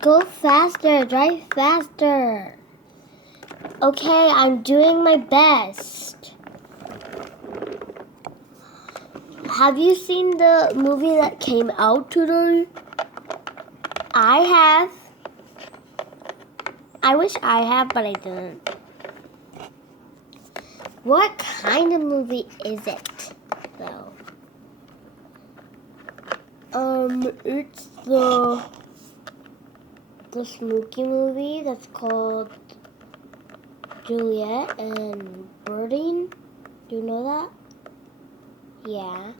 Go faster, drive faster. Okay, I'm doing my best. Have you seen the movie that came out today? I have. I wish I have, but I didn't. What kind of movie is it, though? It's the Smokey movie that's called Juliet and Birding. Do you know that? Yeah.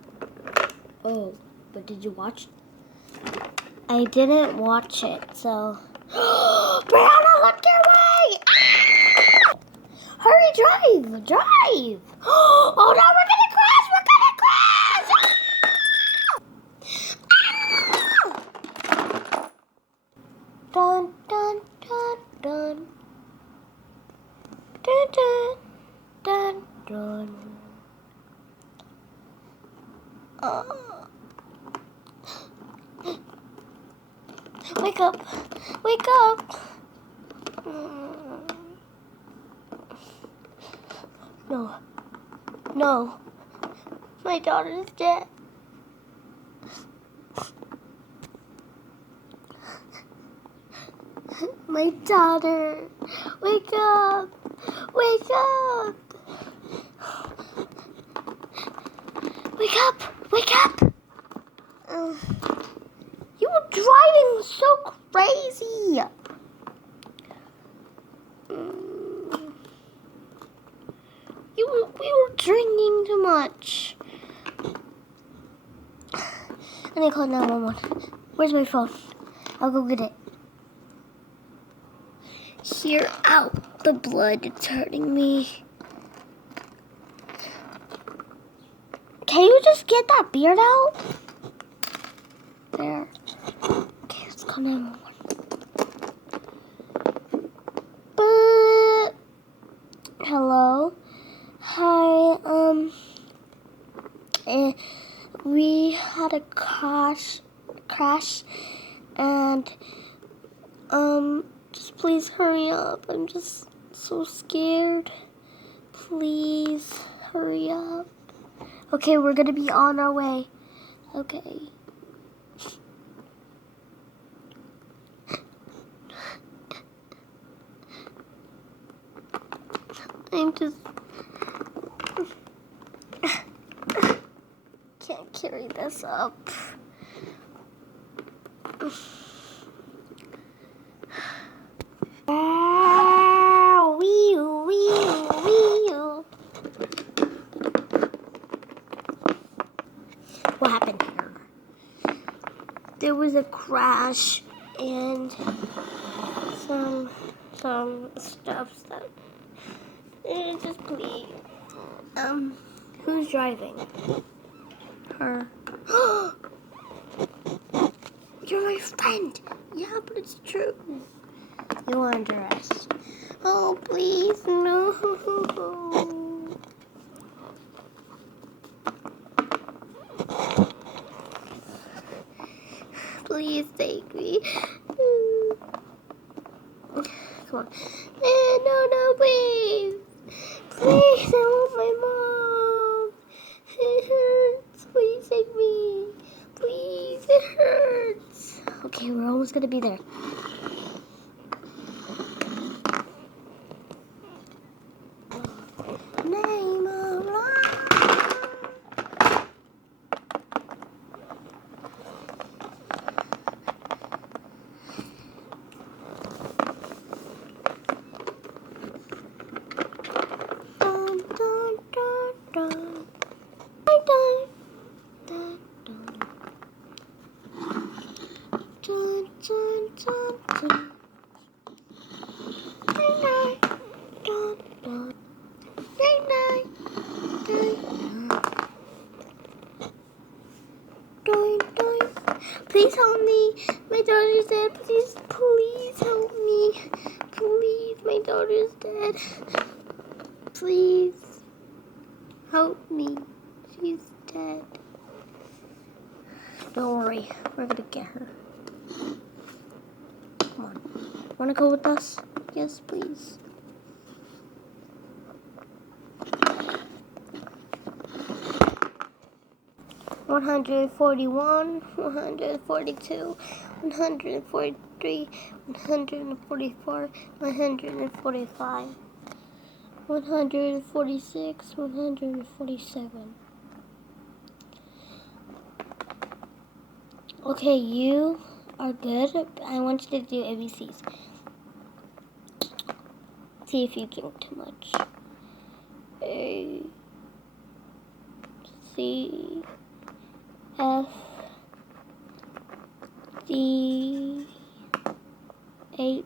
Oh, but did you watch it? I didn't watch it, so... Brianna, look your way! Ah! Hurry, drive! Drive! Oh no, we're gonna crash! We're gonna crash! Ah! Dun, dun, dun, dun. Dun, dun, dun, dun. Wake up! Wake up! No. No. My daughter's dead. My daughter. Wake up! Wake up! Wake up! Wake up! You were driving so crazy. We were drinking too much. I need to call 911. Where's my phone? I'll go get it. Here, out the blood. It's hurting me. Can you just get that beard out? There. Okay, let's call 911. Hello? Hi, we had a crash, and, just please hurry up. I'm just so scared. Please hurry up. Okay, we're gonna be on our way. Okay. I'm just can't carry this up. What happened here? There was a crash and some stuff that just please. Who's driving? Her. You're my friend. Yeah, but it's true. You're under arrest. Oh, please, no. Please take me. Come on. No, please. Please, I want my mom. It hurts. Please take me. Please, it hurts. Okay, we're almost gonna be there. Name of love. Dun, dun, dun, dun. Dun, dun, dun, dun. Dun, dun, dun, dun. Dun, dun, dun. Dun, dun, dun, dun. Dun, dun. Please help me. My daughter's dead. Please help me. Please, my daughter's dead. Please help me. She's dead. Don't worry, we're gonna get her. Come on. Wanna go with us? Yes, please. One 141, 142, 143, 144, 145, 146, 147. Okay, you are good. I want you to do ABCs. See if you drink too much. A, C, F, D, H,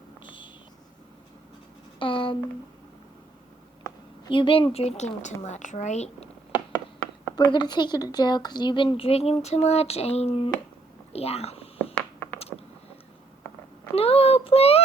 M. You've been drinking too much, right? We're gonna take you to jail because you've been drinking too much and yeah. No, please.